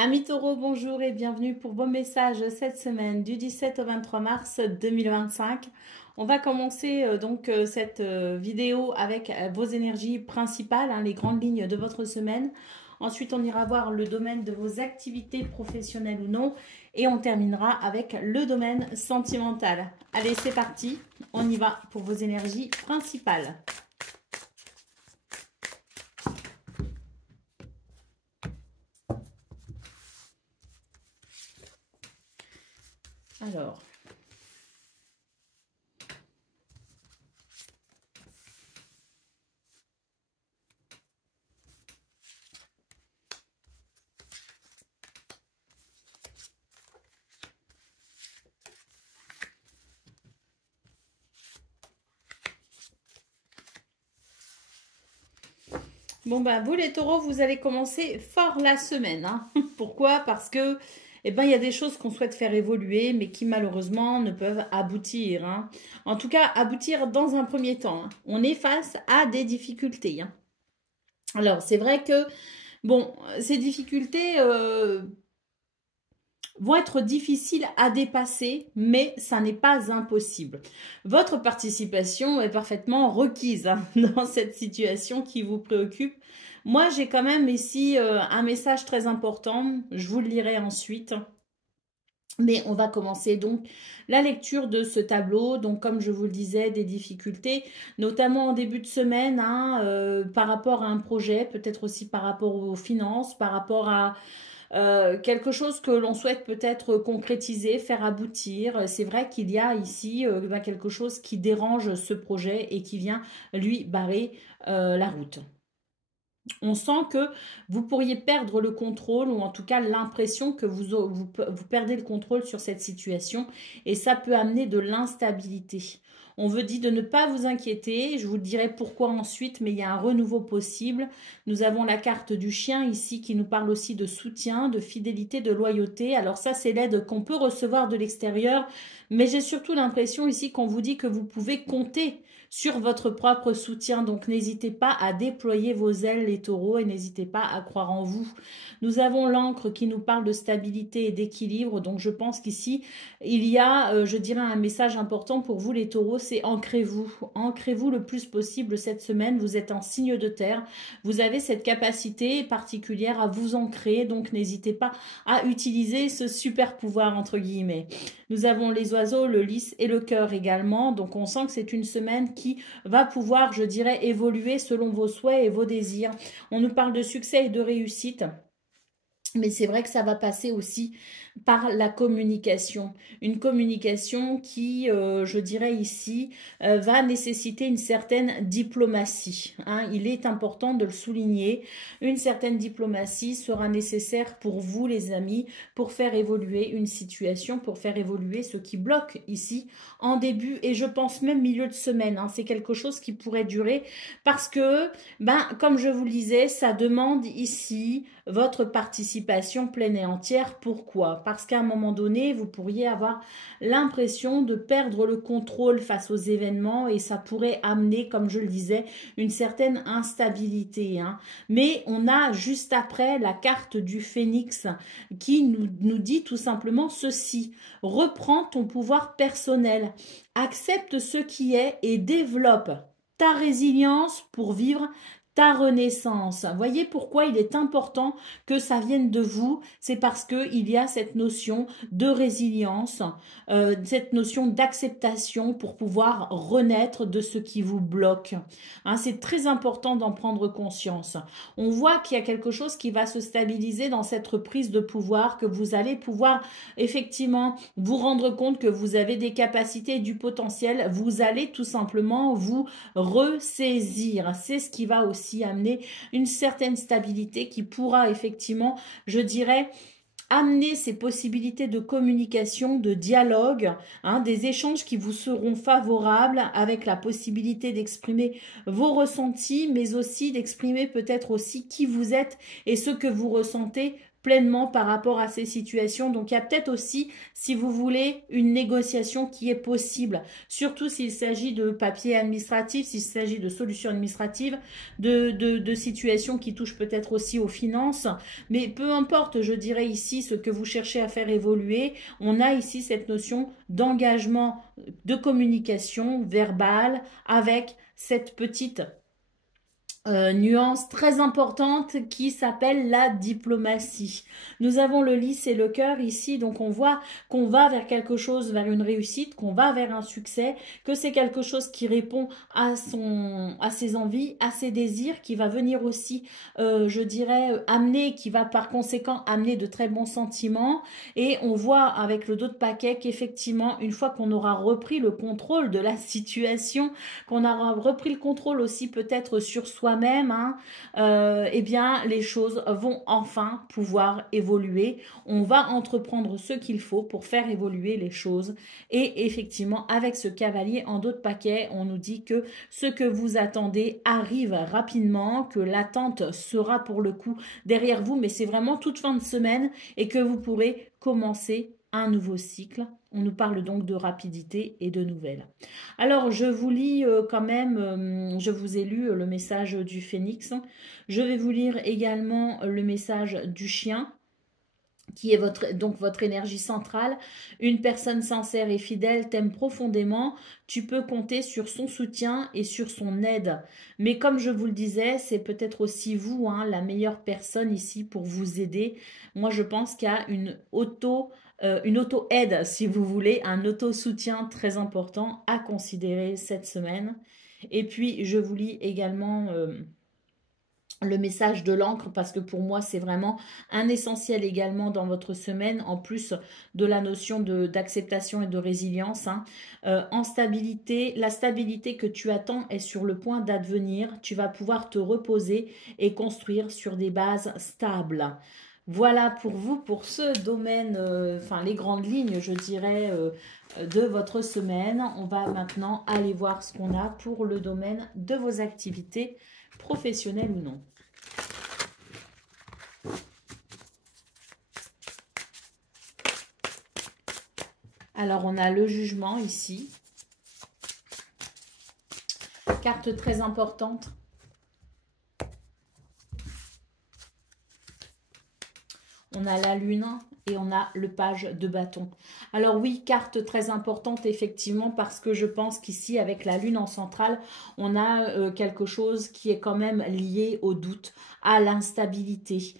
Amis taureaux, bonjour et bienvenue pour vos messages cette semaine du 17 au 23 mars 2025. On va commencer cette vidéo avec vos énergies principales, les grandes lignes de votre semaine. Ensuite, on ira voir le domaine de vos activités professionnelles ou non. Et on terminera avec le domaine sentimental. Allez, c'est parti. On y va pour vos énergies principales. Alors, bon ben vous les taureaux, vous allez commencer fort la semaine. Pourquoi? Parce que il y a des choses qu'on souhaite faire évoluer, mais qui malheureusement ne peuvent aboutir. En tout cas, aboutir dans un premier temps. On est face à des difficultés. Alors, c'est vrai que, bon, ces difficultés vont être difficiles à dépasser, mais ça n'est pas impossible. Votre participation est parfaitement requise dans cette situation qui vous préoccupe. Moi, j'ai quand même ici un message très important. Je vous le lirai ensuite. Mais on va commencer donc la lecture de ce tableau. Donc comme je vous le disais, des difficultés, notamment en début de semaine, par rapport à un projet, peut-être aussi par rapport aux finances, par rapport à quelque chose que l'on souhaite peut-être concrétiser, faire aboutir. C'est vrai qu'il y a ici quelque chose qui dérange ce projet et qui vient lui barrer la route. On sent que vous pourriez perdre le contrôle ou en tout cas l'impression que vous perdez le contrôle sur cette situation et ça peut amener de l'instabilité. On veut dire de ne pas vous inquiéter, je vous dirai pourquoi ensuite, mais il y a un renouveau possible. Nous avons la carte du chien ici qui nous parle aussi de soutien, de fidélité, de loyauté. Alors ça, c'est l'aide qu'on peut recevoir de l'extérieur, mais j'ai surtout l'impression ici qu'on vous dit que vous pouvez compter sur votre propre soutien. Donc n'hésitez pas à déployer vos ailes les taureaux et n'hésitez pas à croire en vous. Nous avons l'encre qui nous parle de stabilité et d'équilibre. Donc je pense qu'ici il y a, je dirais, un message important pour vous les taureaux, c'est ancrez-vous. Ancrez-vous le plus possible cette semaine. Vous êtes en signe de terre. Vous avez cette capacité particulière à vous ancrer. Donc n'hésitez pas à utiliser ce super pouvoir entre guillemets. Nous avons les oiseaux, le lys et le cœur également. Donc on sent que c'est une semaine qui va pouvoir, je dirais, évoluer selon vos souhaits et vos désirs. On nous parle de succès et de réussite. Mais c'est vrai que ça va passer aussi par la communication. Une communication qui, je dirais ici, va nécessiter une certaine diplomatie. Il est important de le souligner. Une certaine diplomatie sera nécessaire pour vous, les amis, pour faire évoluer une situation, pour faire évoluer ce qui bloque ici en début et je pense même milieu de semaine. C'est quelque chose qui pourrait durer parce que, comme je vous le disais, ça demande ici votre participation pleine et entière. Pourquoi? Parce qu'à un moment donné, vous pourriez avoir l'impression de perdre le contrôle face aux événements et ça pourrait amener, comme je le disais, une certaine instabilité. Mais on a juste après la carte du phénix qui nous dit tout simplement ceci. Reprends ton pouvoir personnel, accepte ce qui est et développe ta résilience pour vivre ta renaissance. Voyez pourquoi il est important que ça vienne de vous, c'est parce qu'il y a cette notion de résilience, cette notion d'acceptation pour pouvoir renaître de ce qui vous bloque. C'est très important d'en prendre conscience. On voit qu'il y a quelque chose qui va se stabiliser dans cette reprise de pouvoir, que vous allez pouvoir effectivement vous rendre compte que vous avez des capacités et du potentiel, vous allez tout simplement vous ressaisir. C'est ce qui va aussi amener une certaine stabilité qui pourra effectivement, je dirais, amener ces possibilités de communication, de dialogue, des échanges qui vous seront favorables avec la possibilité d'exprimer vos ressentis, mais aussi d'exprimer peut-être aussi qui vous êtes et ce que vous ressentez pleinement par rapport à ces situations. Donc, il y a peut-être aussi, si vous voulez, une négociation qui est possible, surtout s'il s'agit de papiers administratifs, s'il s'agit de solutions administratives, de situations qui touchent peut-être aussi aux finances. Mais peu importe, je dirais ici, ce que vous cherchez à faire évoluer, on a ici cette notion d'engagement, de communication verbale avec cette petite nuance très importante qui s'appelle la diplomatie. Nous avons le lys et le cœur ici, donc on voit qu'on va vers quelque chose, vers une réussite, qu'on va vers un succès, que c'est quelque chose qui répond à ses envies, à ses désirs, qui va venir aussi, je dirais, amener, qui va par conséquent amener de très bons sentiments. Et on voit avec le dos de paquet qu'effectivement, une fois qu'on aura repris le contrôle de la situation, qu'on aura repris le contrôle aussi peut-être sur soi-même, eh bien les choses vont enfin pouvoir évoluer. On va entreprendre ce qu'il faut pour faire évoluer les choses. Et effectivement, avec ce cavalier en dos de paquet, on nous dit que ce que vous attendez arrive rapidement, que l'attente sera pour le coup derrière vous, mais c'est vraiment toute fin de semaine et que vous pourrez commencer un nouveau cycle. On nous parle donc de rapidité et de nouvelles. Alors, je vous lis quand même, je vous ai lu le message du phénix. Je vais vous lire également le message du chien, qui est votre énergie centrale. Une personne sincère et fidèle t'aime profondément. Tu peux compter sur son soutien et sur son aide. Mais comme je vous le disais, c'est peut-être aussi vous, la meilleure personne ici pour vous aider. Moi, je pense qu'il y a une auto-aide, si vous voulez, un auto-soutien très important à considérer cette semaine. Et puis, je vous lis également le message de l'encre, parce que pour moi, c'est vraiment un essentiel également dans votre semaine, en plus de la notion d'acceptation et de résilience. En stabilité, la stabilité que tu attends est sur le point d'advenir. Tu vas pouvoir te reposer et construire sur des bases stables. Voilà pour vous, pour ce domaine, enfin les grandes lignes, je dirais, de votre semaine. On va maintenant aller voir ce qu'on a pour le domaine de vos activités professionnelles ou non. Alors, on a le jugement ici. Carte très importante. On a la lune et on a le page de bâton. Alors oui, carte très importante effectivement, parce que je pense qu'ici avec la lune en centrale, on a quelque chose qui est quand même lié au doute, à l'instabilité.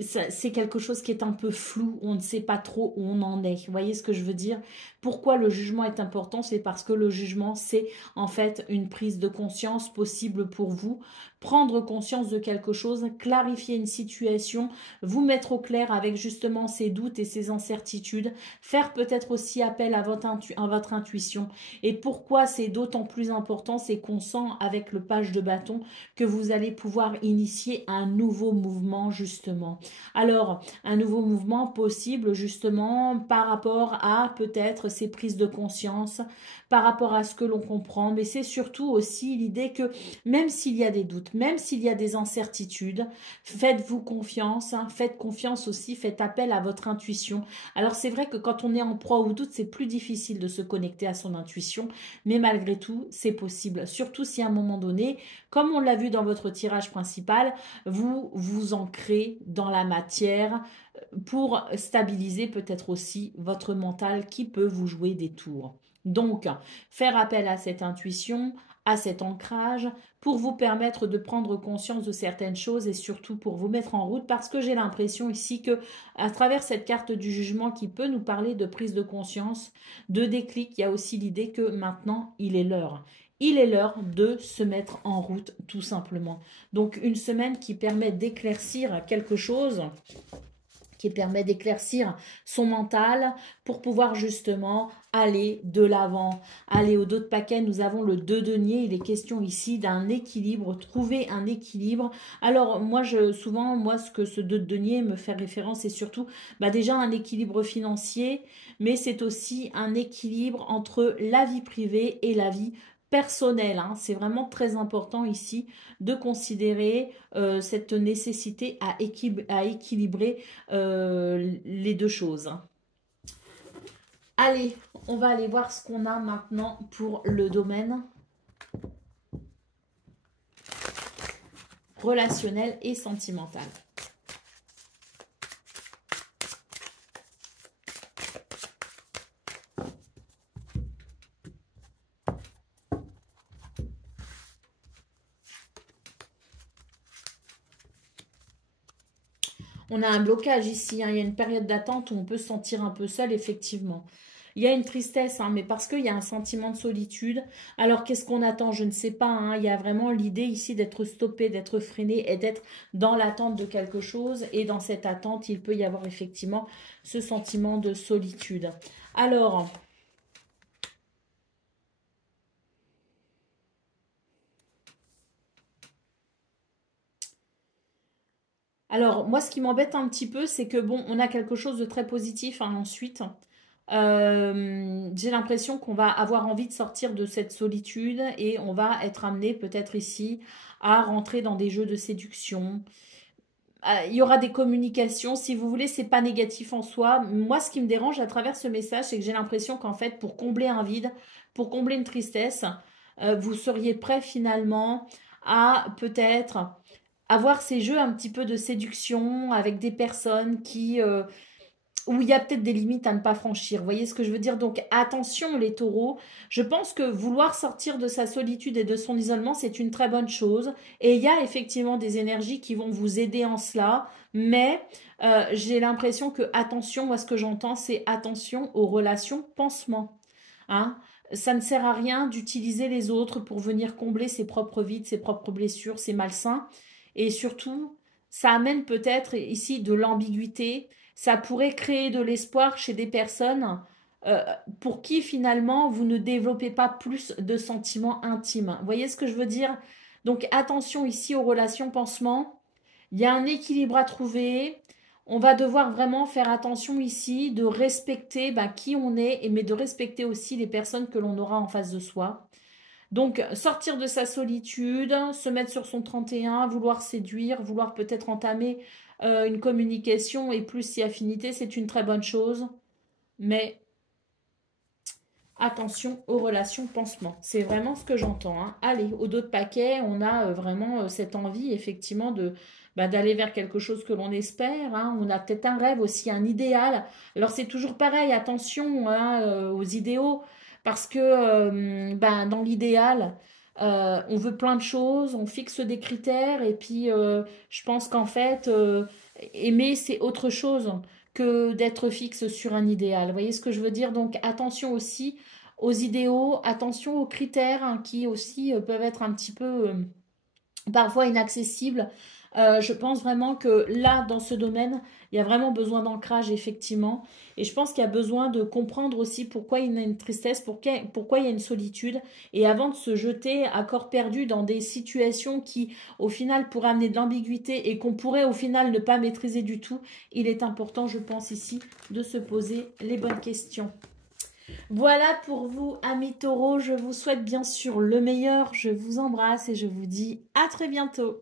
C'est quelque chose qui est un peu flou, on ne sait pas trop où on en est. Vous voyez ce que je veux dire? Pourquoi le jugement est important? C'est parce que le jugement, c'est en fait une prise de conscience possible pour vous. Prendre conscience de quelque chose, clarifier une situation, vous mettre au clair avec justement ces doutes et ces incertitudes, faire peut-être aussi appel à votre intuition. Et pourquoi c'est d'autant plus important, c'est qu'on sent avec le page de bâton que vous allez pouvoir initier un nouveau mouvement justement. Alors, un nouveau mouvement possible justement par rapport à peut-être ces prises de conscience, par rapport à ce que l'on comprend, mais c'est surtout aussi l'idée que même s'il y a des doutes, même s'il y a des incertitudes, faites-vous confiance, faites confiance aussi, faites appel à votre intuition. Alors c'est vrai que quand on est en proie au doute, c'est plus difficile de se connecter à son intuition, mais malgré tout, c'est possible. Surtout si à un moment donné, comme on l'a vu dans votre tirage principal, vous vous ancrez dans la matière pour stabiliser peut-être aussi votre mental qui peut vous jouer des tours. Donc, faire appel à cette intuition, à cet ancrage, pour vous permettre de prendre conscience de certaines choses et surtout pour vous mettre en route, parce que j'ai l'impression ici que à travers cette carte du jugement qui peut nous parler de prise de conscience, de déclic, il y a aussi l'idée que maintenant, il est l'heure. Il est l'heure de se mettre en route tout simplement. Donc, une semaine qui permet d'éclaircir quelque chose, qui permet d'éclaircir son mental pour pouvoir justement aller de l'avant. Aller au dos de paquet, nous avons le 2 denier. Il est question ici d'un équilibre, trouver un équilibre. Alors moi, souvent, ce que ce 2 denier me fait référence, c'est surtout déjà un équilibre financier, mais c'est aussi un équilibre entre la vie privée et la vie personnel. Hein. C'est vraiment très important ici de considérer cette nécessité à équilibrer les deux choses. Allez, on va aller voir ce qu'on a maintenant pour le domaine relationnel et sentimental. On a un blocage ici, hein. Il y a une période d'attente où on peut se sentir un peu seul, effectivement. Il y a une tristesse, hein, mais parce qu'il y a un sentiment de solitude. Alors, qu'est-ce qu'on attend? Je ne sais pas. Hein. Il y a vraiment l'idée ici d'être stoppé, d'être freiné et d'être dans l'attente de quelque chose. Et dans cette attente, il peut y avoir effectivement ce sentiment de solitude. Alors, moi, ce qui m'embête un petit peu, c'est que, bon, on a quelque chose de très positif hein, ensuite. J'ai l'impression qu'on va avoir envie de sortir de cette solitude et on va être amené peut-être ici à rentrer dans des jeux de séduction. Il y aura des communications, si vous voulez, c'est pas négatif en soi. Moi, ce qui me dérange à travers ce message, c'est que j'ai l'impression qu'en fait, pour combler un vide, pour combler une tristesse, vous seriez prêt finalement à peut-être avoir ces jeux un petit peu de séduction avec des personnes où il y a peut-être des limites à ne pas franchir. Vous voyez ce que je veux dire? Donc attention les taureaux, je pense que vouloir sortir de sa solitude et de son isolement, c'est une très bonne chose. Et il y a effectivement des énergies qui vont vous aider en cela, mais j'ai l'impression que, attention, moi ce que j'entends, c'est attention aux relations pansement. Hein? Ça ne sert à rien d'utiliser les autres pour venir combler ses propres vides, ses propres blessures, c'est malsain. Et surtout, ça amène peut-être ici de l'ambiguïté. Ça pourrait créer de l'espoir chez des personnes euh, pour qui finalement vous ne développez pas plus de sentiments intimes. Vous voyez ce que je veux dire? Donc attention ici aux relations pansement. Il y a un équilibre à trouver. On va devoir vraiment faire attention ici de respecter qui on est, mais de respecter aussi les personnes que l'on aura en face de soi. Donc, sortir de sa solitude, se mettre sur son 31, vouloir séduire, vouloir peut-être entamer une communication et plus si affinité, c'est une très bonne chose. Mais attention aux relations pansement. C'est vraiment ce que j'entends. Hein. Allez, au dos de paquet, on a vraiment cette envie, effectivement, d'aller vers quelque chose que l'on espère. Hein. On a peut-être un rêve aussi, un idéal. Alors, c'est toujours pareil, attention hein, aux idéaux. Parce que dans l'idéal, on veut plein de choses, on fixe des critères. Et puis, je pense qu'en fait, aimer, c'est autre chose que d'être fixe sur un idéal. Vous voyez ce que je veux dire? Donc, attention aussi aux idéaux, attention aux critères hein, qui aussi peuvent être un petit peu parfois inaccessibles. Je pense vraiment que là, dans ce domaine, il y a vraiment besoin d'ancrage, effectivement. Et je pense qu'il y a besoin de comprendre aussi pourquoi il y a une tristesse, pourquoi il y a une solitude. Et avant de se jeter à corps perdu dans des situations qui, au final, pourraient amener de l'ambiguïté et qu'on pourrait, au final, ne pas maîtriser du tout, il est important, je pense, ici, de se poser les bonnes questions. Voilà pour vous, amis taureaux. Je vous souhaite bien sûr le meilleur. Je vous embrasse et je vous dis à très bientôt.